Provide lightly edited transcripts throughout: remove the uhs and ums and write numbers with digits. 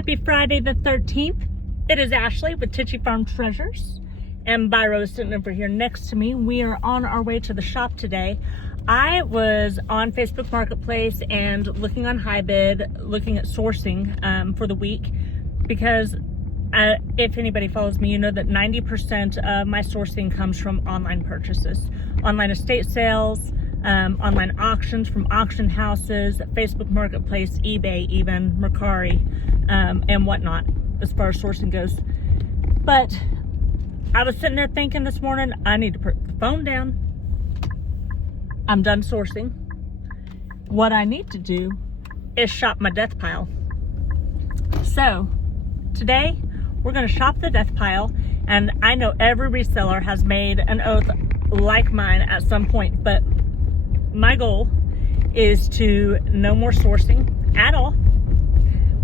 Happy Friday the 13th. It is Ashley with Titchy Farm Treasures, and Byro is sitting over here next to me. We are on our way to the shop today. I was on Facebook Marketplace and looking on HiBid, looking at sourcing for the week, because if anybody follows me, you know that 90% of my sourcing comes from online purchases, online estate sales, online auctions from auction houses, Facebook Marketplace, eBay, even Mercari, and whatnot as far as sourcing goes. But I was sitting there thinking this morning, I need to put the phone down. I'm done sourcing. What I need to do is shop my death pile. So today we're going to shop the death pile, and I know every reseller has made an oath like mine at some point, but my goal is to no more sourcing at all.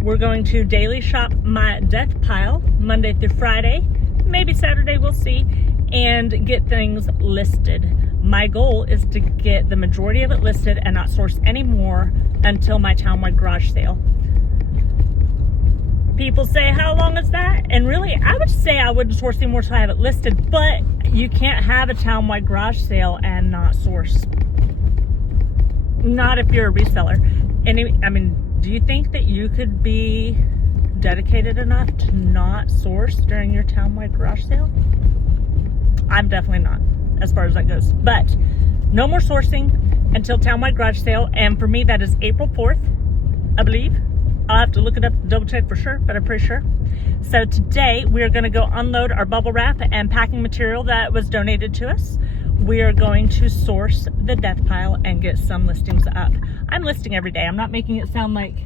We're going to daily shop my death pile Monday through Friday, maybe Saturday, we'll see, and get things listed. My goal is to get the majority of it listed and not source any more until my townwide garage sale. People say, how long is that? And really, I would say I wouldn't source anymore until I have it listed, but you can't have a townwide garage sale and not source. Not if you're a reseller. Do you think that you could be dedicated enough to not source during your townwide garage sale? I'm definitely not, as far as that goes. But no more sourcing until townwide garage sale, and for me that is April 4th, I believe. I'll have to look it up, double check for sure, but I'm pretty sure. So today we are going to go unload our bubble wrap and packing material that was donated to us. We are going to source the death pile and get some listings up. I'm listing every day. I'm not making it sound like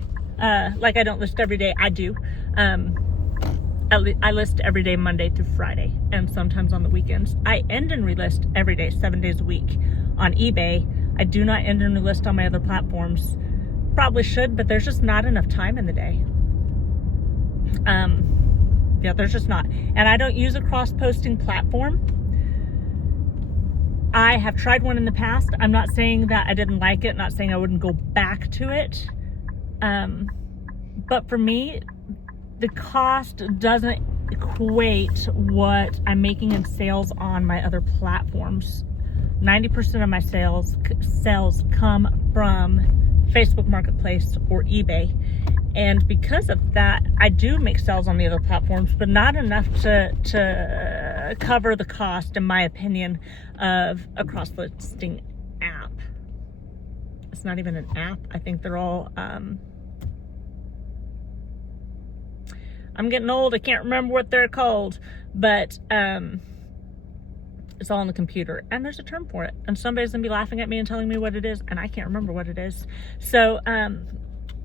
I don't list every day. I do. I list every day, Monday through Friday, and sometimes on the weekends. I end and relist every day, 7 days a week on eBay. I do not end and relist on my other platforms. Probably should, but there's just not enough time in the day. Yeah, there's just not. And I don't use a cross-posting platform. I have tried one in the past. I'm not saying that I didn't like it, not saying I wouldn't go back to it. But for me, the cost doesn't equate what I'm making in sales on my other platforms. 90% of my sales come from Facebook Marketplace or eBay. And because of that, I do make sales on the other platforms, but not enough to cover the cost, in my opinion, of a cross-listing app. It's not even an app. I think they're all, I'm getting old. I can't remember what they're called, but it's all on the computer, and there's a term for it. And somebody's gonna be laughing at me and telling me what it is, and I can't remember what it is. So,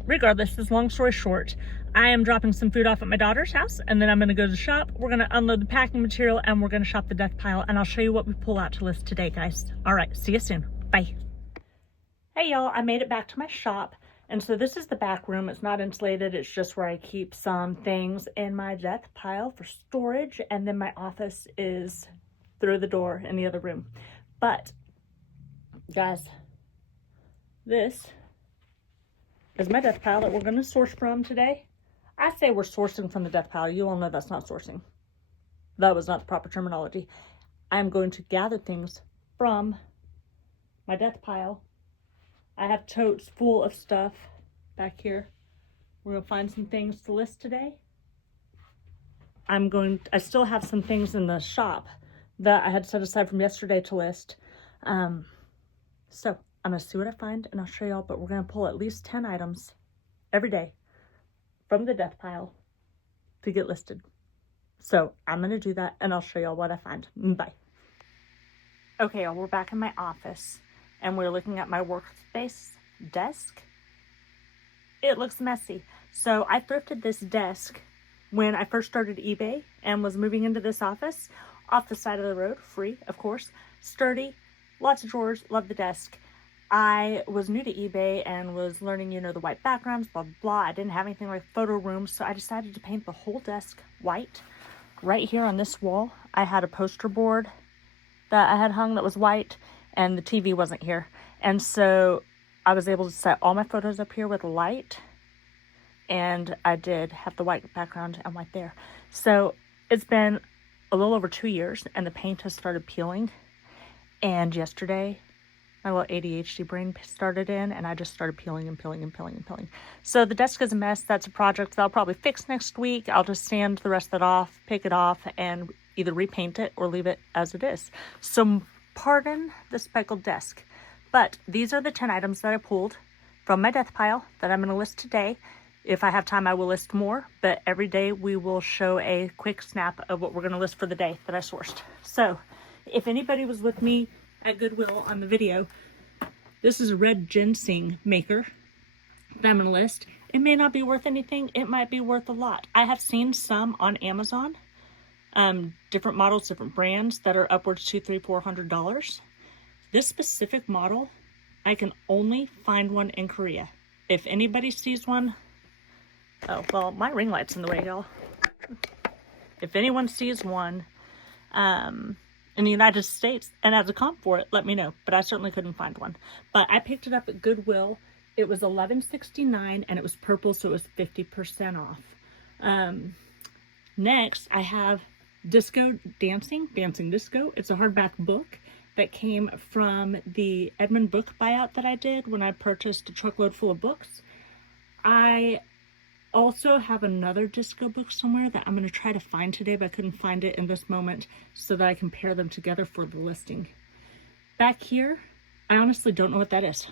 regardless, this long story short, I am dropping some food off at my daughter's house, and then I'm going to go to the shop. We're going to unload the packing material, and we're going to shop the death pile, and I'll show you what we pull out to list today, guys. All right, see you soon. Bye. Hey, y'all, I made it back to my shop, and so this is the back room. It's not insulated. It's just where I keep some things in my death pile for storage, and then my office is through the door in the other room. But, guys, this is my death pile that we're going to source from today. I say we're sourcing from the death pile. You all know that's not sourcing. That was not the proper terminology. I'm going to gather things from my death pile. I have totes full of stuff back here. We're going to find some things to list today. I still have some things in the shop that I had set aside from yesterday to list. So I'm going to see what I find, and I'll show y'all, but we're going to pull at least 10 items every day from the death pile to get listed. So I'm going to do that, and I'll show y'all what I find. Bye. Okay, y'all, we're back in my office, and we're looking at my workspace desk. It looks messy. So I thrifted this desk when I first started eBay and was moving into this office off the side of the road, free, of course, sturdy, lots of drawers, love the desk. I was new to eBay and was learning, the white backgrounds, blah, blah, blah. I didn't have anything like photo rooms, so I decided to paint the whole desk white. Right here on this wall, I had a poster board that I had hung that was white, and the TV wasn't here. And so I was able to set all my photos up here with light and I did have the white background and white there. So it's been a little over 2 years, and the paint has started peeling. And yesterday, my little ADHD brain started in, and I just started peeling and peeling and peeling and peeling. So the desk is a mess. That's a project that I'll probably fix next week. I'll just sand the rest of it off, pick it off, and either repaint it or leave it as it is. So pardon the speckled desk. But these are the 10 items that I pulled from my death pile that I'm going to list today. If I have time, I will list more, but every day we will show a quick snap of what we're going to list for the day that I sourced. So if anybody was with me at Goodwill on the video, this is a red ginseng maker that I'm going to list. It may not be worth anything. It might be worth a lot. I have seen some on Amazon, different models, different brands that are upwards to $300-400. This specific model, I can only find one in Korea. If anybody sees one, oh, well, my ring light's in the way, y'all. If anyone sees one, in the United States and has a comp for it, let me know. But I certainly couldn't find one. But I picked it up at Goodwill. It was $11.69 and it was purple, so it was 50% off. Next, I have Dancing Disco. It's a hardback book that came from the Edmund book buyout that I did when I purchased a truckload full of books. I also have another disco book somewhere that I'm going to try to find today, but I couldn't find it in this moment, so that I can pair them together for the listing. Back here, I honestly don't know what that is.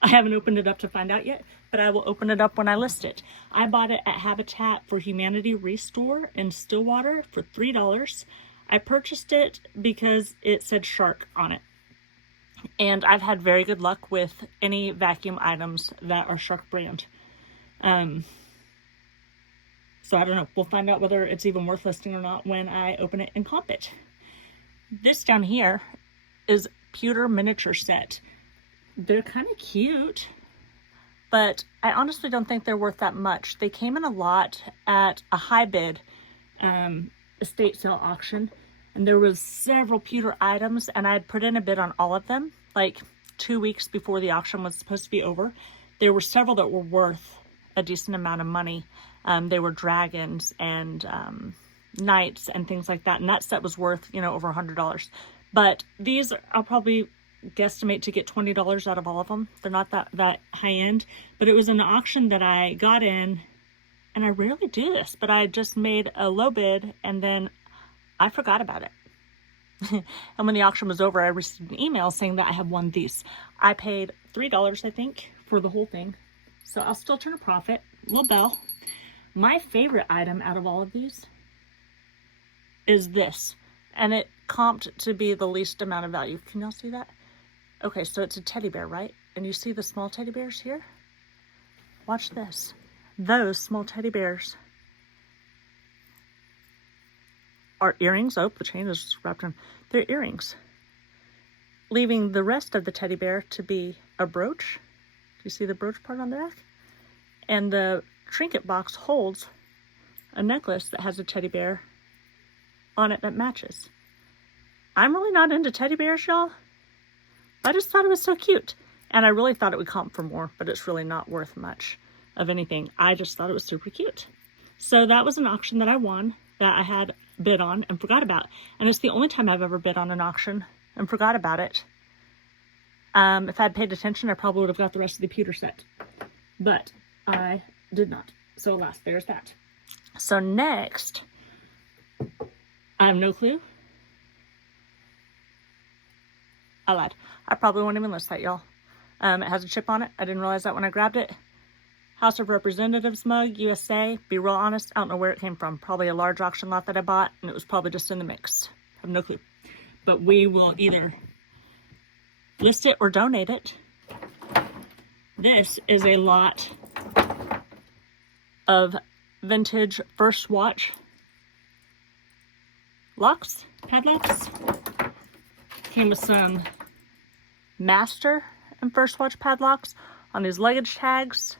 I haven't opened it up to find out yet, but I will open it up when I list it. I bought it at Habitat for Humanity Restore in Stillwater for $3. I purchased it because it said shark on it. And I've had very good luck with any vacuum items that are Shark brand. So I don't know. We'll find out whether it's even worth listing or not when I open it and comp it. This down here is pewter miniature set. They're kind of cute, but I honestly don't think they're worth that much. They came in a lot at a high bid estate sale auction, and there was several pewter items, and I had put in a bid on all of them like 2 weeks before the auction was supposed to be over. There were several that were worth a decent amount of money. They were dragons and knights and things like that, and that set was worth, you know, over $100. But these I'll probably guesstimate to get $20 out of all of them. They're not that high end, but it was an auction that I got in, and I rarely do this, but I just made a low bid and then I forgot about it. And when the auction was over, I received an email saying that I have won these. I paid $3, I think, for the whole thing. So I'll still turn a profit. Little bell. My favorite item out of all of these is this. And it comped to be the least amount of value. Can y'all see that? Okay, so it's a teddy bear, right? And you see the small teddy bears here? Watch this. Those small teddy bears are earrings. Oh, the chain is wrapped around. They're earrings. Leaving the rest of the teddy bear to be a brooch. Do you see the brooch part on the back? And the trinket box holds a necklace that has a teddy bear on it that matches. I'm really not into teddy bears, y'all. I just thought it was so cute. And I really thought it would comp for more, but it's really not worth much of anything. I just thought it was super cute. So that was an auction that I won, that I had bid on and forgot about. And it's the only time I've ever bid on an auction and forgot about it. If I'd paid attention, I probably would have got the rest of the pewter set. But I did not. So alas, there's that. So next, I have no clue. I lied. I probably won't even list that, y'all. It has a chip on it. I didn't realize that when I grabbed it. House of Representatives mug, USA. Be real honest, I don't know where it came from. Probably a large auction lot that I bought, and it was probably just in the mix. I have no clue. But we will either list it or donate it. This is a lot of vintage First Watch locks, padlocks. Came with some Master and First Watch padlocks on these luggage tags.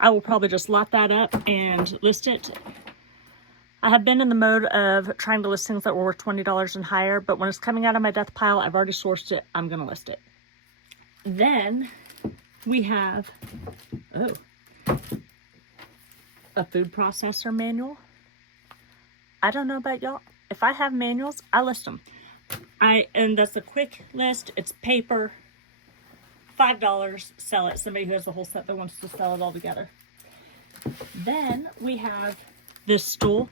I will probably just lot that up and list it. I have been in the mode of trying to list things that were worth $20 and higher, but when it's coming out of my death pile, I've already sourced it. I'm going to list it. Then we have, a food processor manual. I don't know about y'all. If I have manuals, I list them. And that's a quick list. It's paper, $5, sell it. Somebody who has the whole set that wants to sell it all together. Then we have this stool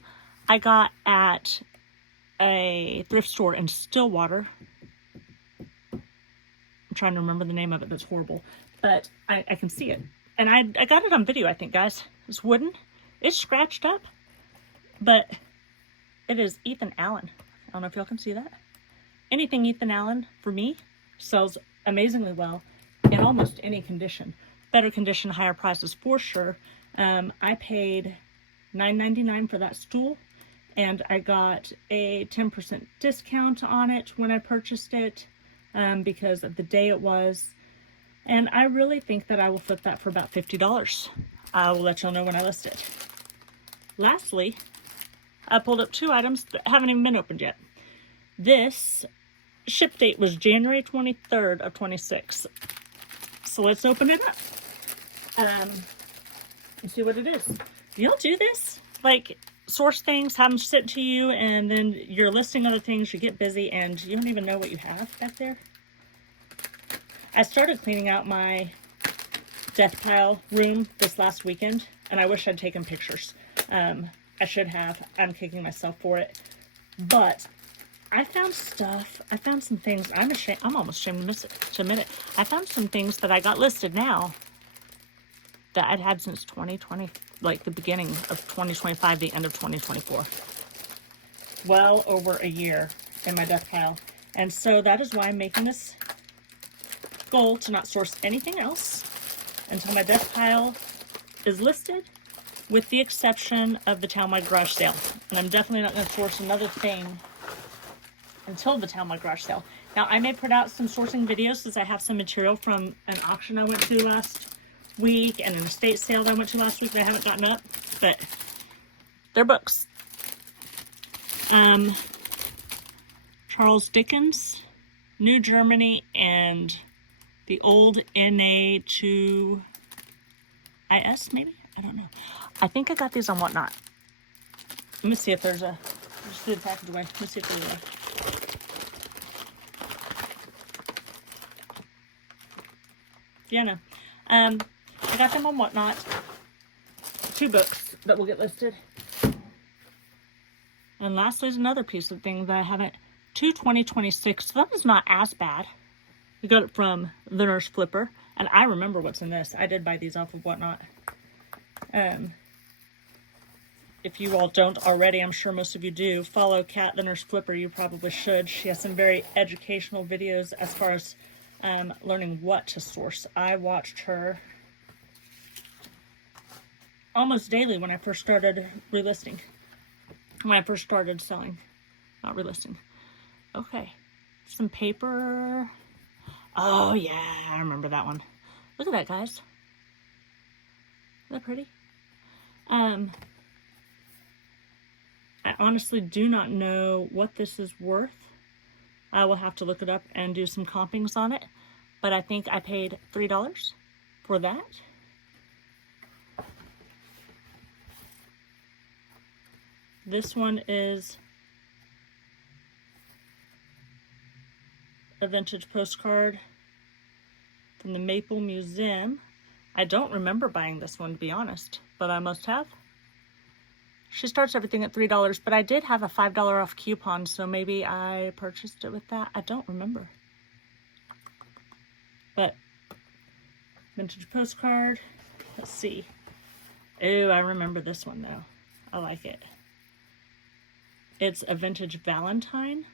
I got at a thrift store in Stillwater. I'm trying to remember the name of it. That's horrible, but I can see it. And I got it on video, I think, guys. It's wooden. It's scratched up, but it is Ethan Allen. I don't know if y'all can see that. Anything Ethan Allen, for me, sells amazingly well in almost any condition. Better condition, higher prices for sure. I paid $9.99 for that stool, and I got a 10% discount on it when I purchased it because of the day it was. And I really think that I will flip that for about $50. I will let y'all know when I list it. Lastly, I pulled up 2 items that haven't even been opened yet. This ship date was January 23rd of 26. So let's open it up and see what it is. Do y'all do this? Like, source things, have them sent to you, and then you're listing other things, you get busy, and you don't even know what you have back there? I started cleaning out my death pile room this last weekend, and I wish I'd taken pictures. I should have. I'm kicking myself for it. But I found stuff. I found some things. I'm almost ashamed to admit it. I found some things that I got listed now that I'd had since 2020, like the beginning of 2025, the end of 2024. Well over a year in my death pile. And so that is why I'm making this goal to not source anything else until my death pile is listed, with the exception of the townwide garage sale. And I'm definitely not going to source another thing until the townwide garage sale. Now, I may put out some sourcing videos since I have some material from an auction I went to last week and an estate sale that I went to last week that I haven't gotten up, but they're books. Charles Dickens, New Germany, and the old NA2IS, maybe? I don't know. I think I got these on Whatnot. Let me see if there's a... Just threw the package away. Let me see if there's a... Yeah, no. I got them on Whatnot. 2 books that will get listed. And lastly is another piece of thing that I haven't... 2026. So that is not as bad. We got it from the Nurse Flipper. And I remember what's in this. I did buy these off of Whatnot. If you all don't already, I'm sure most of you do, follow Kat, the Nurse Flipper. You probably should. She has some very educational videos as far as learning what to source. I watched her almost daily when I first started relisting. When I first started selling. Not relisting. Okay. Some paper. Oh, yeah. I remember that one. Look at that, guys. Isn't that pretty? I honestly do not know what this is worth. I will have to look it up and do some compings on it. But I think I paid $3 for that. This one is a vintage postcard from the Maple Museum. I don't remember buying this one, to be honest, but I must have. She starts everything at $3, but I did have a $5 off coupon, so maybe I purchased it with that. I don't remember. But, vintage postcard. Let's see. Oh, I remember this one, though. I like it. It's a vintage Valentine.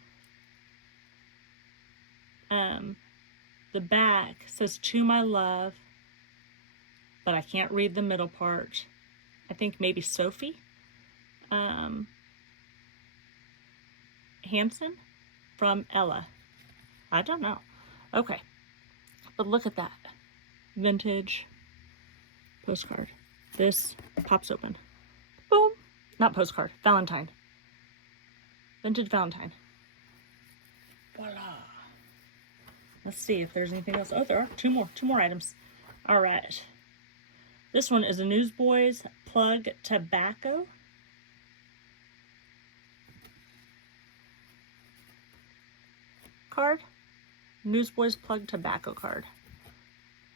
The back says, "To my love," but I can't read the middle part. I think maybe Sophie. Hanson from Ella. I don't know. Okay. But look at that. Vintage postcard. This pops open. Boom. Not postcard. Valentine. Vintage Valentine. Voila. Let's see if there's anything else. Oh, there are two more items. All right. This one is a Newsboys Plug Tobacco. Card. Newsboys Plug Tobacco card.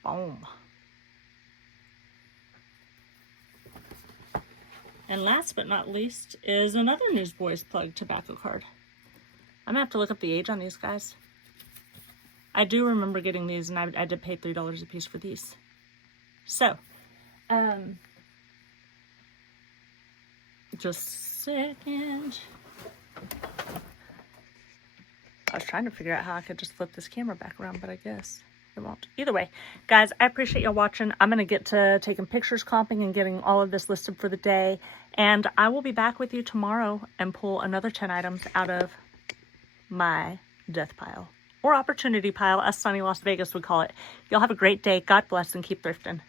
Boom. And last but not least is another Newsboys Plug Tobacco card. I'm gonna have to look up the age on these guys. I do remember getting these, and I did pay $3 a piece for these. So, just a second. I was trying to figure out how I could just flip this camera back around, but I guess it won't. Either way, guys, I appreciate y'all watching. I'm going to get to taking pictures, comping, and getting all of this listed for the day. And I will be back with you tomorrow and pull another 10 items out of my death pile. Or opportunity pile, as sunny Las Vegas would call it. Y'all have a great day. God bless and keep thrifting.